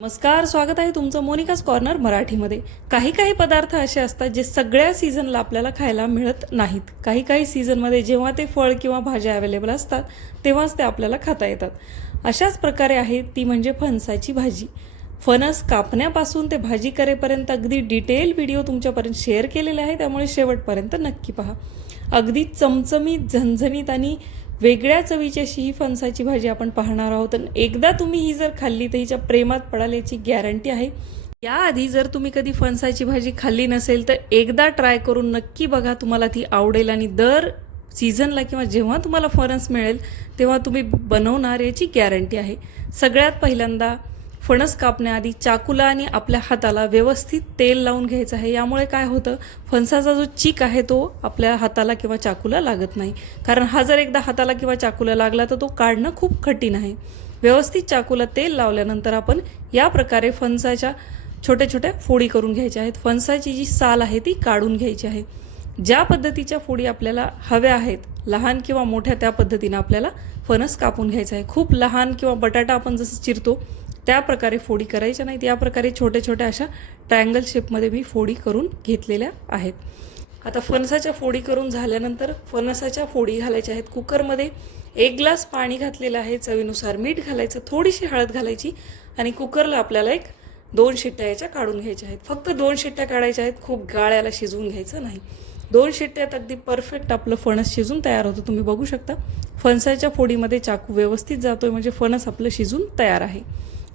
नमस्कार स्वागत आहे तुमचं मोनिकाच कॉर्नर मराठीमध्ये. काही काही पदार्थ असे असतात जे सगळ्या सीझनला आपल्याला खायला मिळत नाहीत. काही काही सीझनमध्ये जेव्हा ते फळ किंवा भाज्या अवेलेबल असतात तेव्हाच ते आपल्याला खाता येतात. अशाच प्रकारे आहे ती म्हणजे फणसाची भाजी. फणस कापण्यापासून ते भाजी करेपर्यंत अगदी डिटेल व्हिडिओ तुमच्यापर्यंत शेअर केलेले आहे त्यामुळे शेवटपर्यंत नक्की पहा. अगदी चमचमीत झणझणीत आणि वेगळ्या चवीची अशी ही फणसाची भाजी आपण पाहणार आहोत. आणि एकदा तुम्ही ही जर खाल्ली तर हिच्या प्रेमात पडाल याची गॅरंटी आहे. याआधी जर तुम्ही कधी फणसाची भाजी खाल्ली नसेल तर एकदा ट्राय करून नक्की बघा तुम्हाला ती आवडेल. आणि दर सीझनला किंवा जेव्हा तुम्हाला फणस मिळेल तेव्हा तुम्ही बनवणार याची गॅरंटी आहे. सगळ्यात पहिल्यांदा फणस कापण्याआधी चाकूला आणि आपल्या हाताला व्यवस्थित तेल लावून घ्यायचं आहे. यामुळे काय होतं? फणसाचा जो चीक आहे तो आपल्या हाताला किंवा चाकूला लागत नाही. कारण हा जर एकदा हाताला किंवा चाकूला लागला तर तो काढणं खूप कठीण आहे. व्यवस्थित चाकूला तेल लावल्यानंतर आपण या प्रकारे फणसाच्या छोट्या छोट्या फोडी करून घ्यायच्या आहेत. फणसाची जी साल आहे ती काढून घ्यायची आहे. ज्या पद्धतीच्या फोडी आपल्याला हव्या आहेत लहान किंवा मोठ्या त्या पद्धतीनं आपल्याला फणस कापून घ्यायचा आहे. खूप लहान किंवा बटाटा आपण जसं चिरतो त्या प्रकारे फोडी करायच्या नाहीत. या प्रकारे छोट्या छोट्या अशा ट्रायंगल शेपमध्ये मी फोडी करून घेतलेल्या आहेत. आता फणसाच्या फोडी करून झाल्यानंतर फणसाच्या फोडी घालायच्या आहेत. कुकरमध्ये एक ग्लास पाणी घातलेलं आहे. चवीनुसार मीठ घालायचं थोडीशी हळद घालायची आणि कुकरला आपल्याला एक दोन शिट्ट्या याच्या काढून घ्यायच्या आहेत. फक्त दोन शिट्ट्या काढायच्या आहेत. खूप गाळ्याला शिजवून घ्यायचं नाही. दोन शिट्ट्यात अगदी परफेक्ट आपलं फणस शिजून तयार होतं. तुम्ही बघू शकता. फणसाच्या फोडीमध्ये चाकू व्यवस्थित जातोय. म्हणजे फणस आपलं शिजून तयार आहे.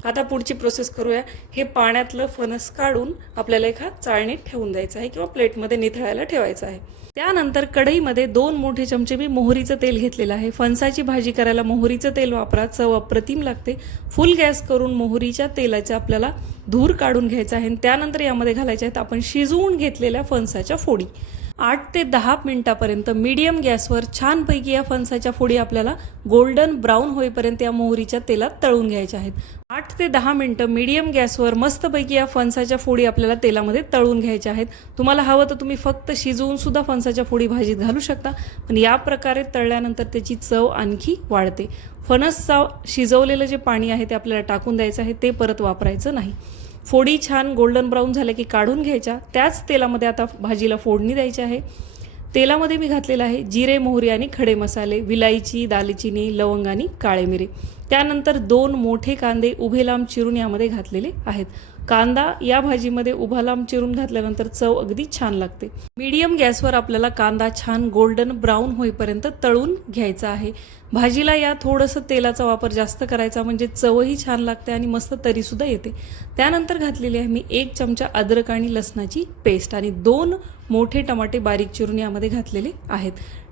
आता पुढची प्रोसेस करूया. हे पाण्यातलं फणस काढून आपल्याला एका चाळणीत ठेवून द्यायचं आहे किंवा प्लेटमध्ये निथळायला ठेवायचं आहे. त्यानंतर कढईमध्ये दोन मोठे चमचे मी मोहरीचं तेल घेतलेलं आहे. फणसाची भाजी करायला मोहरीचं तेल वापरा. चव अप्रतिम लागते. फुल गॅस करून मोहरीच्या तेलाचा आपल्याला धूर काढून घ्यायचा आहे आणि त्यानंतर यामध्ये घालायच्या आहेत आपण शिजवून घेतलेल्या फणसाच्या फोडी. आठ ते दहा मिनटापर्यंत मीडियम गॅसवर छानपैकी या फणसाच्या फोडी आपल्याला गोल्डन ब्राऊन होईपर्यंत या मोहरीच्या तेलात तळून घ्यायच्या आहेत. आठ ते दहा मिनटं मीडियम गॅसवर मस्तपैकी या फणसाच्या फोडी आपल्याला तेलामध्ये तळून घ्यायच्या आहेत. तुम्हाला हवं तर तुम्ही फक्त शिजवून सुद्धा फणसाच्या फोडी भाजीत घालू शकता पण या प्रकारे तळल्यानंतर त्याची चव आणखी वाढते. फणसचा शिजवलेलं जे पाणी आहे ते आपल्याला टाकून द्यायचं आहे ते परत वापरायचं नाही. फोडी छान गोल्डन ब्राऊन झाल्या की काढून घ्यायच्या. त्याच तेलामध्ये आता भाजीला फोडणी द्यायची आहे. तेलामध्ये मी घातलेलं आहे जिरे मोहरी आणि खडे मसाले विलायची दालचिनी लवंग आणि काळे मिरी त्यानंतर दोन मोठे कांदे उभे लांब चिरून यामध्ये घातलेले आहेत. कांदा या भाजीमध्ये उभा लांब चिरून घातल्यानंतर चव अगदी छान लागते. मीडियम गॅसवर आपल्याला कांदा छान गोल्डन ब्राऊन होईपर्यंत तळून घ्यायचा आहे. भाजीला या थोडंसं तेलाचा वापर जास्त करायचा म्हणजे चवही छान लागते आणि मस्त तरीसुद्धा येते. त्यानंतर घातलेली आहे मी एक चमचा अद्रक आणि लसणाची पेस्ट आणि दोन मोठे टमाटे बारीक चिरून यामध्ये घातलेले आहेत.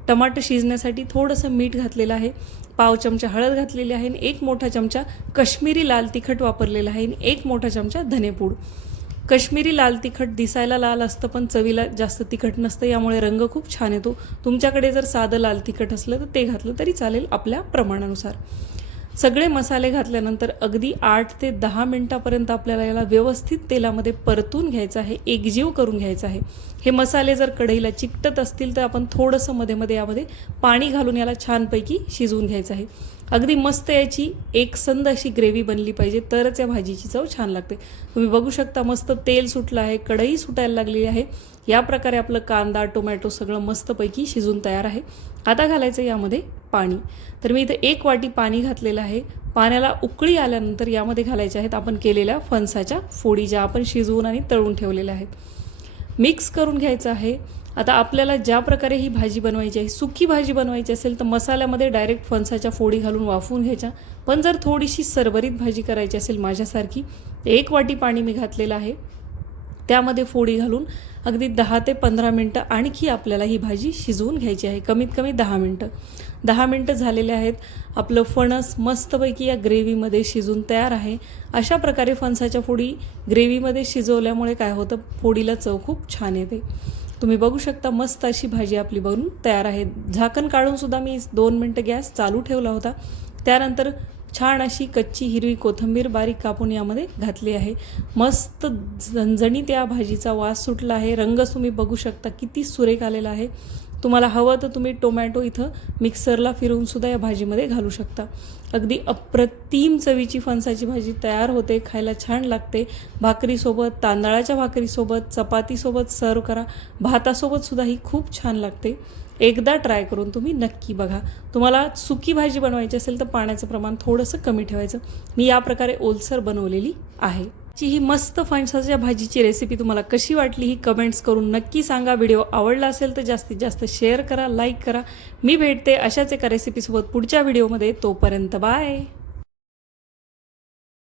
टमाटर शिजण्यासाठी थोडंसं मीठ घातलेलं आहे. पाव चमचा हळद घातलेली आहे. आणि एक मोठा चमचा कश्मीरी लाल तिखट वापरलेला आहे. आणि एक मोठा चमचा धनेपूड. कश्मीरी लाल तिखट दिसायला लाल असतं पण चवीला जास्त तिखट नसतं. यामुळे रंग खूप छान येतो. तुमच्याकडे जर साधं लाल तिखट असलं तर ते घातलं तरी चालेल आपल्या प्रमाणानुसार. सगळे मसाले घातल्यानंतर अगदी आठ ते दहा मिनटापर्यंत आपल्याला याला व्यवस्थित तेलामध्ये परतून घ्यायचं आहे एकजीव करून घ्यायचं आहे. हे मसाले जर कढईला चिकटत असतील तर आपण थोडंसं मध्ये मध्ये यामध्ये पाणी घालून याला छानपैकी शिजवून घ्यायचं आहे. अगदी मस्त याची एकसंद अशी ग्रेव्ही बनली पाहिजे. तरच या भाजीची चव छान लागते. तुम्ही बघू शकता मस्त तेल सुटलं आहे कढई सुटायला लागलेली आहे. या प्रकारे आपलं कांदा टोमॅटो सगळं मस्तपैकी शिजून तयार आहे. आता घालायचं यामध्ये पाणी. तर मी इथे एक वाटी पाणी घातलेलं आहे. पाण्याला उकळी आल्यानंतर यामध्ये घालायच्या आहेत आपण केलेल्या फणसाच्या फोडी ज्या आपण शिजवून आणि तळून ठेवलेल्या आहेत. मिक्स करून घ्यायचं आहे. आता आपल्याला ज्या प्रकारे ही भाजी बनवायची आहे सुकी भाजी बनवायची असेल तर मसाल्यामध्ये डायरेक्ट फणसाच्या फोडी घालून वाफवून घ्यायच्या. पण जर थोडीशी सरभरीत भाजी करायची असेल माझ्यासारखी एक वाटी पाणी मी घातलेलं आहे. त्यामध्ये फोडी घालून अगदी दहा ते पंधरा मिनटं आणखी आपल्याला ही भाजी शिजवून घ्यायची आहे. कमीत कमी दहा मिनटं. दहा मिनटं झालेले आहेत. आपलं फणस मस्तपैकी या ग्रेव्हीमध्ये शिजून तयार आहे. अशा प्रकारे फणसाच्या फोडी ग्रेव्हीमध्ये शिजवल्यामुळे काय होतं? फोडीला चव खूप छान येते. तुम्ही बघू शकता मस्त अशी भाजी आपली बनून तयार आहे. झाकण काढून सुद्धा मी दोन मिनटं गॅस चालू ठेवला होता. त्यानंतर छान अशी कच्ची हिरवी कोथिंबीर बारीक कापून यामध्ये घातली आहे. मस्त झणझणीत या भाजीचा वास सुटला आहे. रंग तुम्ही बघू शकता किती सुरेख आलेला आहे. तुम्हाला हवं तर तुम्ही टोमॅटो इथं मिक्सरला फिरवूनसुद्धा या भाजीमध्ये घालू शकता. अगदी अप्रतिम चवीची फणसाची भाजी तयार होते खायला छान लागते. भाकरीसोबत तांदळाच्या भाकरीसोबत चपातीसोबत सर्व करा. भातासोबतसुद्धा ही खूप छान लागते. एकदा ट्राय करून तुम्ही नक्की बघा. तुम्हाला सुकी भाजी बनवायची असेल तर पाण्याचं प्रमाण थोडंसं कमी ठेवायचं. मी या प्रकारे ओलसर बनवलेली आहे. ची ही मस्त फणसाच्या भाजीची रेसिपी तुम्हाला कशी वाटली ही कमेंट्स करून नक्की सांगा. व्हिडिओ आवडला असेल तर जास्तीत जास्त शेअर करा लाईक करा. मी भेटते अशाच एका रेसिपीसोबत पुढच्या व्हिडिओमध्ये तोपर्यंत बाय